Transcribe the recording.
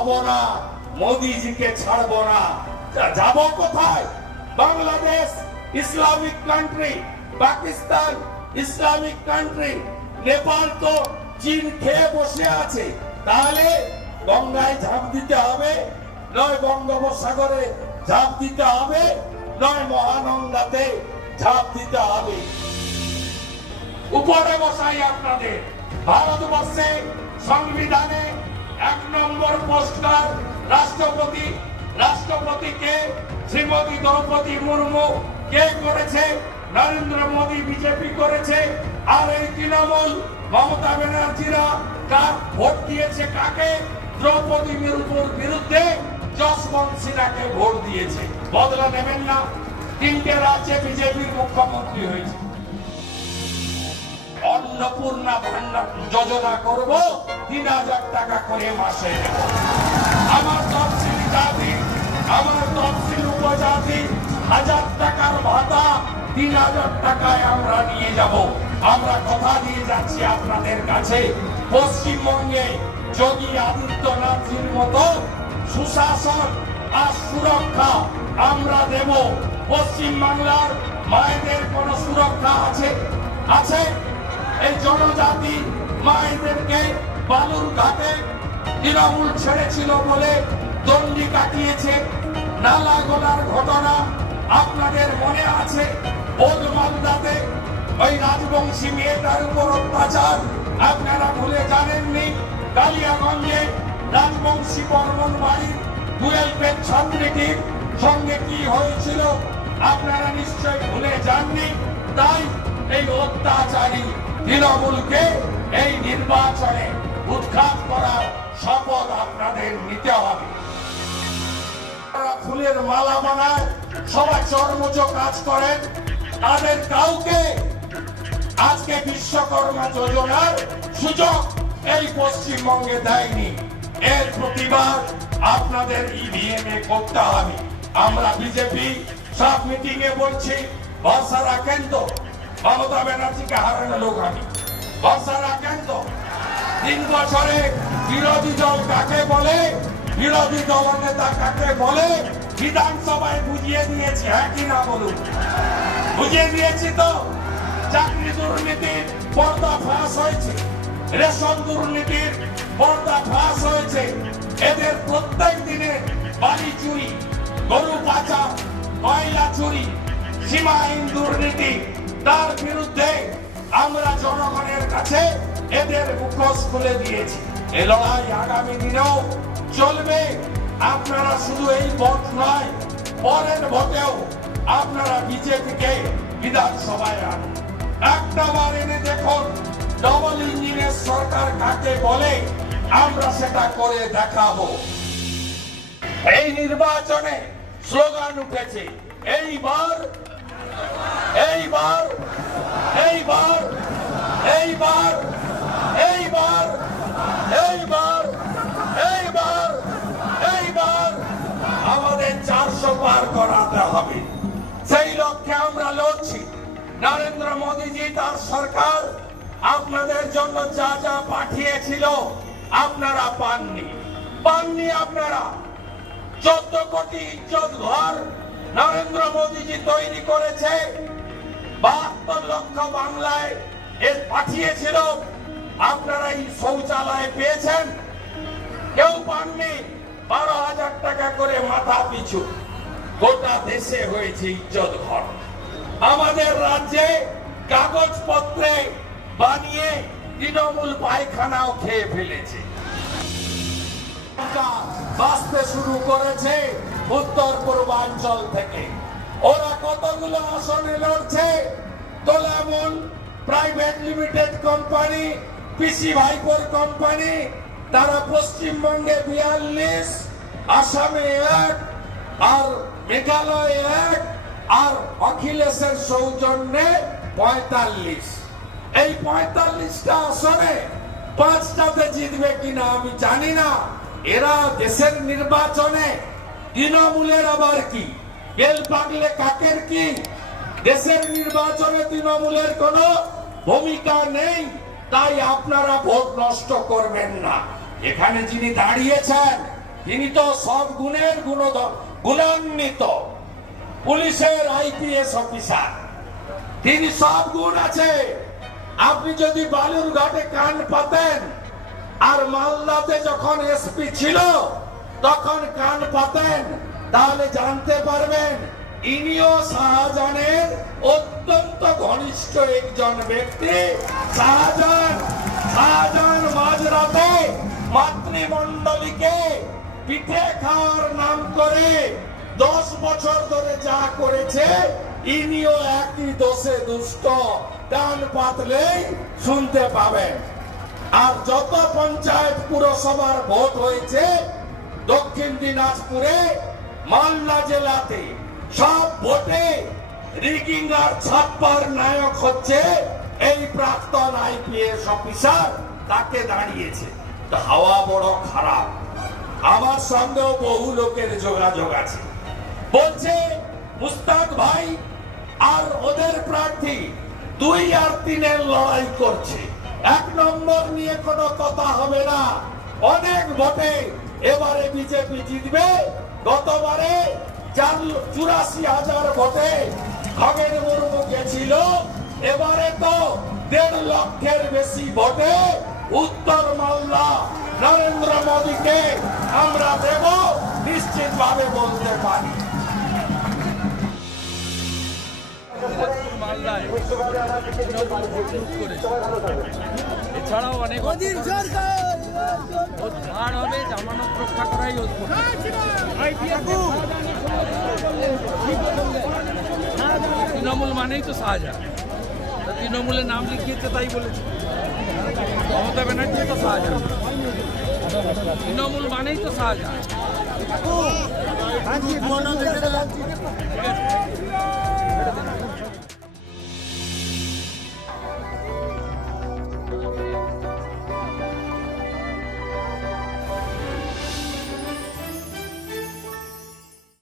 হব না, মোদিজিকে ছাড়বো না। যাব কোথায়? Bangladesh Islamic country, Pakistan Islamic country, Nepal তো চীন খেয়ে বসে আছে। তাহলে গঙ্গায় ঝাঁপ দিতে হবে, নয় বঙ্গোপসাগরে ঝাঁপ দিতে হবে, নয় মহানন্দাতে ঝাঁপ দিতে হবে। উপরে বসাই আপনাদের ভারতবর্ষে সংবিধানে 1 নম্বর পোস্টার রাষ্ট্রপতি, রাষ্ট্রপতিকে শ্রীমতী দ্রৌপদী মুর্মু কে করেছে? নরেন্দ্র মোদী বিজেপি করেছে। আর এই তৃণমূল মমতা ব্যানার্জিরা ভোট দিয়েছে কাকে? দ্রৌপদী মুর্মুর বিরুদ্ধে যশবন্ত সিনহাকে ভোট দিয়েছে। বদলা নেবেন না? 3টে রাজ্যে বিজেপির মুখ্যমন্ত্রী হয়েছে। অন্নপূর্ণা ভান্ডার যোজনা করব, 3000 টাকা করে মাসে। আমার তফসিলি জাতি, আমার তফসিল উপজাতি 1000 টাকার ভাতা 3000 টাকায় আমরা নিয়ে যাব। আমরা কথা দিয়ে যাচ্ছি আপনাদের কাছে, পশ্চিমবঙ্গে যোগী আদিত্যনাথজির মতো সুশাসন আর সুরক্ষা আমরা দেব। পশ্চিম বাংলার মায়েদের কোন সুরক্ষা আছে? আছে? এই জনজাতি মায়েদেরকে বালুর ঘাটে তৃণমূল ছেড়েছিল বলে দণ্ডি কাটিয়েছে। নালা গোলার ঘটনা আপনাদের মনে আছে? মালদাতে ওই রাজবংশী মেয়েটার উপর অত্যাচার আপনারা ভুলে জানেননি। কালিয়াগঞ্জে রাজবংশী বর্মন বাড়ির 12 ছাত্রীটির সঙ্গে কি হয়েছিল আপনারা নিশ্চয় ভুলে যাননি। তাই এই অত্যাচারী তৃণমূলকে এই নির্বাচনে উৎখাত করার শপথ আপনাদের নিতে হবে। ফুলের মালা বানায়, সবাই চর্মজ কাজ করেন, তাদের কাউকে আজকে বিশ্বকর্মা যোজনার সুযোগ এই পশ্চিমবঙ্গে দেয়নি। এর প্রতিবাদ আপনাদের ইভিএম এ করতে হবে। আমরা বিজেপি সব মিটিং এ বলছি, ভরসা রাখেন তো? মমতা ব্যানার্জিকে হারানো লোক আমি, ভরসা রাখেন তো? 3 বছরে বিরোধী দল কাকে বলে, বিরোধী দল নেতা কাকে বলে বিধানসভায় বুঝিয়ে দিয়েছি, হ্যাঁ কি না বলুন? বুঝিয়ে দিয়েছি তো। চাকরি দুর্নীতির পর্দা ফাঁস হয়েছে, রেশন দুর্নীতির পর্দা ফাঁস হয়েছে। এদের প্রত্যেক দিনে বাড়ি চুরি, গরু পাচার, কয়লা চুরি, সীমাহীন দুর্নীতি, তার বিরুদ্ধে আমরা জনগণের কাছে এদের মুখোশ খুলে দিয়েছি। এই লড়াই আগামী দিনেও চলবে। আপনারা শুধু এই ভোট নয়, পরের ভোটেও আপনারা বিজেপিকে বিধানসভায় আনুন। একটা বার এনে দেখুন ডবল ইঞ্জিনের সরকার কাকে বলে, আমরা সেটা করে দেখাবো। এই নির্বাচনে স্লোগান উঠেছে, এইবার এইবার এইবার এইবার এইবার এইবার এইবার এইবার আমাদের 400 পার করাতে হবে। সেই লক্ষ্যে আমরা লড়ছি। নরেন্দ্র মোদীজি তার সরকার আপনাদের জন্য যা যা পাঠিয়েছিল আপনারা পাননি। আপনারা 14 কোটি ইজ্জত ঘর নরেন্দ্র মোদীজি তৈরি করেছে। 72 লক্ষ বাংলায় এর পাঠিয়েছিল। আপনারা এই শৌচালয় পেয়েছেন? কেউ পাননি। 12,000 টাকা করে মাথা পিছু গোটা দেশে হয়েছে ইজ্জত ঘর। আমাদের রাজ্যে কাগজপত্রে বানিয়ে তৃণমূল পায়খানাও খেয়ে ফেলেছে। বাঁচতে শুরু করেছে উত্তর পূর্বাঞ্চল থেকে। ওরা কতগুলো আসনে লড়ছে। তোলামুল প্রাইভেট লিমিটেড কোম্পানি, পিসি ভাইপোর কোম্পানি, তারা পশ্চিমবঙ্গে 42, আসামে 1, আর মেঘালয়ে 1, আর অখিলেশের সৌজন্যে 45। এই 45টা আসনে 5টাতে জিতবে কিনা আমি জানি না। এরা দেশের নির্বাচনে তৃণমূলের আবার কি গেল পাগলে কাকের কি? দেশের নির্বাচনে তৃণমূলের কোনো ভূমিকা নেই। তাই আপনারা ভোট নষ্ট করবেন না। এখানে যিনি দাঁড়িয়েছেন তিনি তো সব গুণের গুণান্বিত পুলিশের আইপিএস অফিসার, তিনি সব গুণ আছে। আপনি যদি বালুরঘাটে কান পাতেন আর মালদাতে যখন এসপি ছিল তখন কান পাতেন, তাহলে জানতে পারবেন ইনিও শাহজাহানের অত্যন্ত ঘনিষ্ঠ একজন ব্যক্তি। শাহজাহান মাঝরাতে মাতৃমণ্ডলীকে পিঠে খাওয়ার নাম করে 10 বছর ধরে যা করেছে, ইনিও একই দোষে দুষ্ট। ডান পাতলেই শুনতে পাবেন। আর যত পঞ্চায়েত পুরসভার ভোট হয়েছে দক্ষিণ দিনাজপুরে, মালদা জেলাতে, সব ভোটে রিগিং আর ছাপ্পার নায়ক হচ্ছে এই প্রাক্তন আইপিএস অফিসার, তাকে দাঁড়িয়েছে। হাওয়া বড় খারাপ। আমার সঙ্গেও বহু লোকের যোগাযোগ আছে, বলছে মুস্তাক ভাই আর ওদের প্রার্থী 2 আর 3 লড়াই করছে, 1 নম্বর নিয়ে কোনো কথা হবে না। অনেক ভোটে এবারে বিজেপি জিতবে। গতবারে 84,000 ভোটে খগেন মুর্মু গেছিল, এবারে তো 1.5 লক্ষের বেশি ভোটে উত্তর মালদা নরেন্দ্র মোদীকে আমরা দেব, নিশ্চিত ভাবে বলতে পারি। এছাড়াও অনেক ছাড় হবে, জামানত রক্ষা করাই তৃণমূল মানেই তো শাহজাহান, তৃণমূলের নাম লিখিয়েছে তাই বলেছে। মমতা ব্যানার্জি তো শাহজাহান, তৃণমূল মানেই তো শাহজাহান।